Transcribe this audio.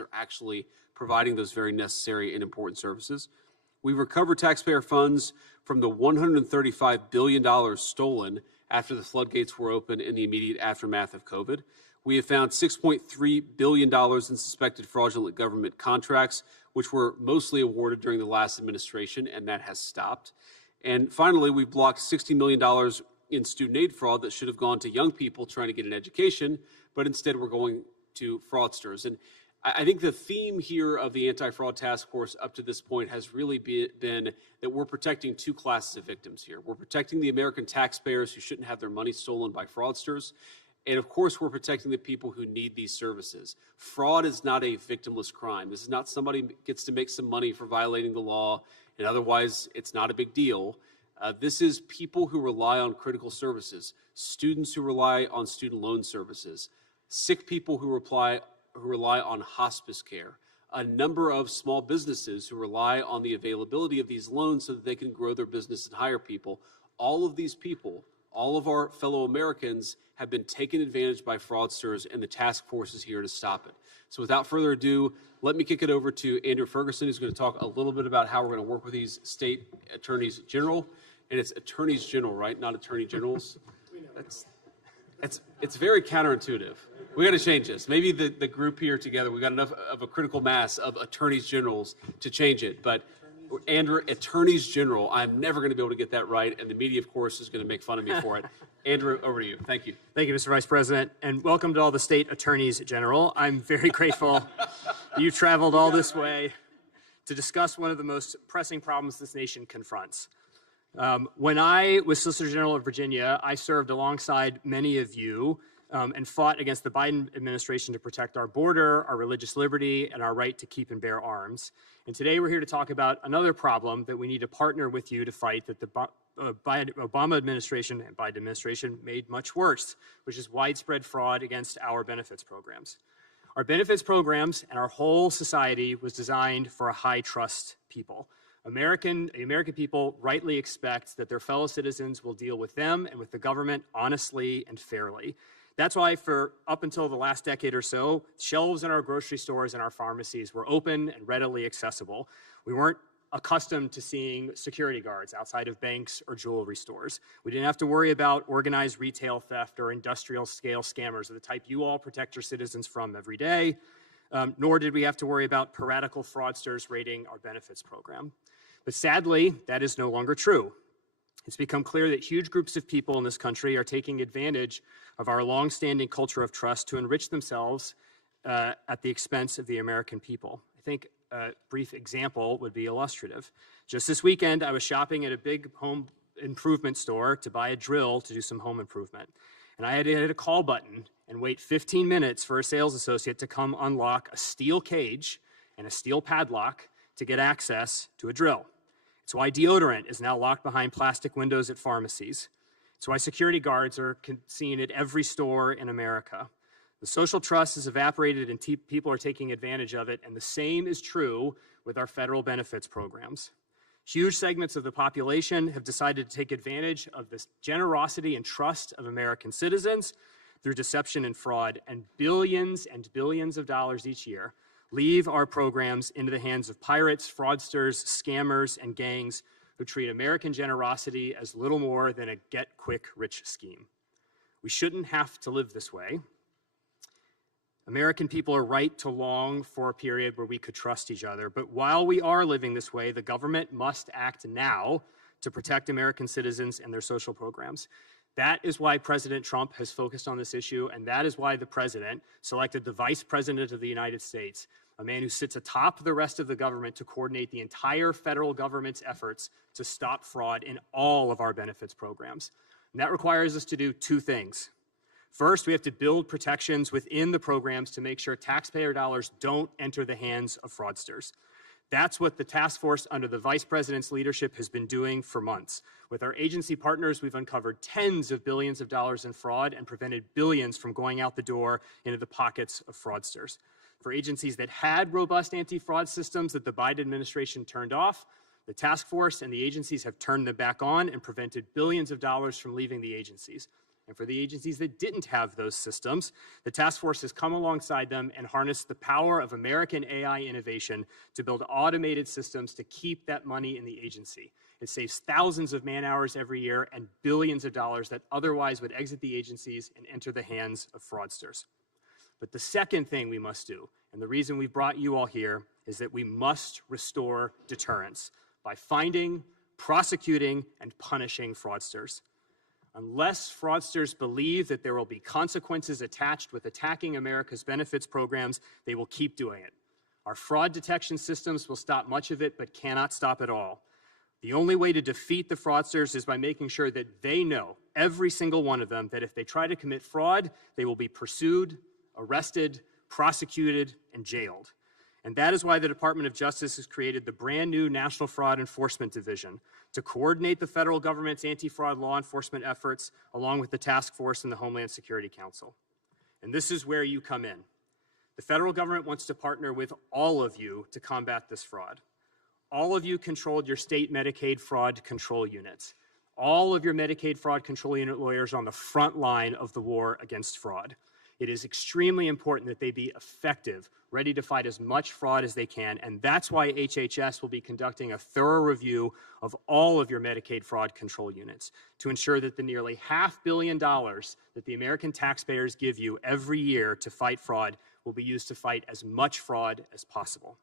are actually providing those very necessary and important services. We recovered taxpayer funds from the $135 billion stolen after the floodgates were open in the immediate aftermath of COVID. We have found $6.3 billion in suspected fraudulent government contracts, which were mostly awarded during the last administration, and that has stopped. And finally, we blocked $60 million in student aid fraud that should have gone to young people trying to get an education, but instead we're going to fraudsters. And I think the theme here of the Anti-Fraud Task Force up to this point has really been that we're protecting two classes of victims here. We're protecting the American taxpayers who shouldn't have their money stolen by fraudsters. And of course, we're protecting the people who need these services. Fraud is not a victimless crime. This is not somebody gets to make some money for violating the law, and otherwise it's not a big deal. This is people who rely on critical services, students who rely on student loan services, sick people who rely on hospice care, a number of small businesses who rely on the availability of these loans so that they can grow their business and hire people. All of these people, all of our fellow Americans have been taken advantage by fraudsters, and the task force is here to stop it. So without further ado, let me kick it over to Andrew Ferguson, who's going to talk a little bit about how we're going to work with these state attorneys general. And it's attorneys general, right? Not attorney generals. It's very counterintuitive. We got to change this. Maybe the group here together, we got enough of a critical mass of attorneys generals to change it. But Andrew, attorneys general, I'm never going to be able to get that right, and the media, of course, is going to make fun of me for it. Andrew, over to you. Thank you. Thank you, Mr. Vice President, and welcome to all the state attorneys general. I'm very grateful you traveled all this way to discuss one of the most pressing problems this nation confronts. When I was Solicitor General of Virginia, I served alongside many of you and fought against the Biden administration to protect our border, our religious liberty, and our right to keep and bear arms. And today we're here to talk about another problem that we need to partner with you to fight that the Obama administration and Biden administration made much worse, which is widespread fraud against our benefits programs. Our benefits programs and our whole society was designed for a high-trust people. The American people rightly expect that their fellow citizens will deal with them and with the government honestly and fairly. That's why for up until the last decade or so, shelves in our grocery stores and our pharmacies were open and readily accessible. We weren't accustomed to seeing security guards outside of banks or jewelry stores. We didn't have to worry about organized retail theft or industrial scale scammers of the type you all protect your citizens from every day, nor did we have to worry about piratical fraudsters raiding our benefits program. But sadly, that is no longer true. It's become clear that huge groups of people in this country are taking advantage of our longstanding culture of trust to enrich themselves at the expense of the American people. I think a brief example would be illustrative. Just this weekend, I was shopping at a big home improvement store to buy a drill to do some home improvement. And I had to hit a call button and wait 15 minutes for a sales associate to come unlock a steel cage and a steel padlock to get access to a drill. It's why deodorant is now locked behind plastic windows at pharmacies. It's why security guards are seen at every store in America. The social trust has evaporated and people are taking advantage of it, and the same is true with our federal benefits programs. Huge segments of the population have decided to take advantage of this generosity and trust of American citizens through deception and fraud, and billions of dollars each year leave our programs into the hands of pirates, fraudsters, scammers, and gangs who treat American generosity as little more than a get-quick-rich scheme. We shouldn't have to live this way. American people are right to long for a period where we could trust each other, but while we are living this way, the government must act now to protect American citizens and their social programs. That is why President Trump has focused on this issue, and that is why the president selected the Vice President of the United States, a man who sits atop the rest of the government to coordinate the entire federal government's efforts to stop fraud in all of our benefits programs. And that requires us to do two things. First, we have to build protections within the programs to make sure taxpayer dollars don't enter the hands of fraudsters. That's what the task force under the Vice President's leadership has been doing for months. With our agency partners, we've uncovered tens of billions of dollars in fraud and prevented billions from going out the door into the pockets of fraudsters. For agencies that had robust anti-fraud systems that the Biden administration turned off, the task force and the agencies have turned them back on and prevented billions of dollars from leaving the agencies. And for the agencies that didn't have those systems, the task force has come alongside them and harnessed the power of American AI innovation to build automated systems to keep that money in the agency. It saves thousands of man-hours every year and billions of dollars that otherwise would exit the agencies and enter the hands of fraudsters. But the second thing we must do, and the reason we brought you all here, is that we must restore deterrence by finding, prosecuting, and punishing fraudsters. Unless fraudsters believe that there will be consequences attached with attacking America's benefits programs, they will keep doing it. Our fraud detection systems will stop much of it, but cannot stop it all. The only way to defeat the fraudsters is by making sure that they know, every single one of them, that if they try to commit fraud, they will be pursued, arrested, prosecuted, and jailed. And that is why the Department of Justice has created the brand new National Fraud Enforcement Division to coordinate the federal government's anti-fraud law enforcement efforts along with the task force and the Homeland Security Council. And this is where you come in. The federal government wants to partner with all of you to combat this fraud. All of you controlled your state Medicaid fraud control units. All of your Medicaid fraud control unit lawyers are on the front line of the war against fraud. It is extremely important that they be effective, ready to fight as much fraud as they can, and that's why HHS will be conducting a thorough review of all of your Medicaid fraud control units to ensure that the nearly $500 million that the American taxpayers give you every year to fight fraud will be used to fight as much fraud as possible.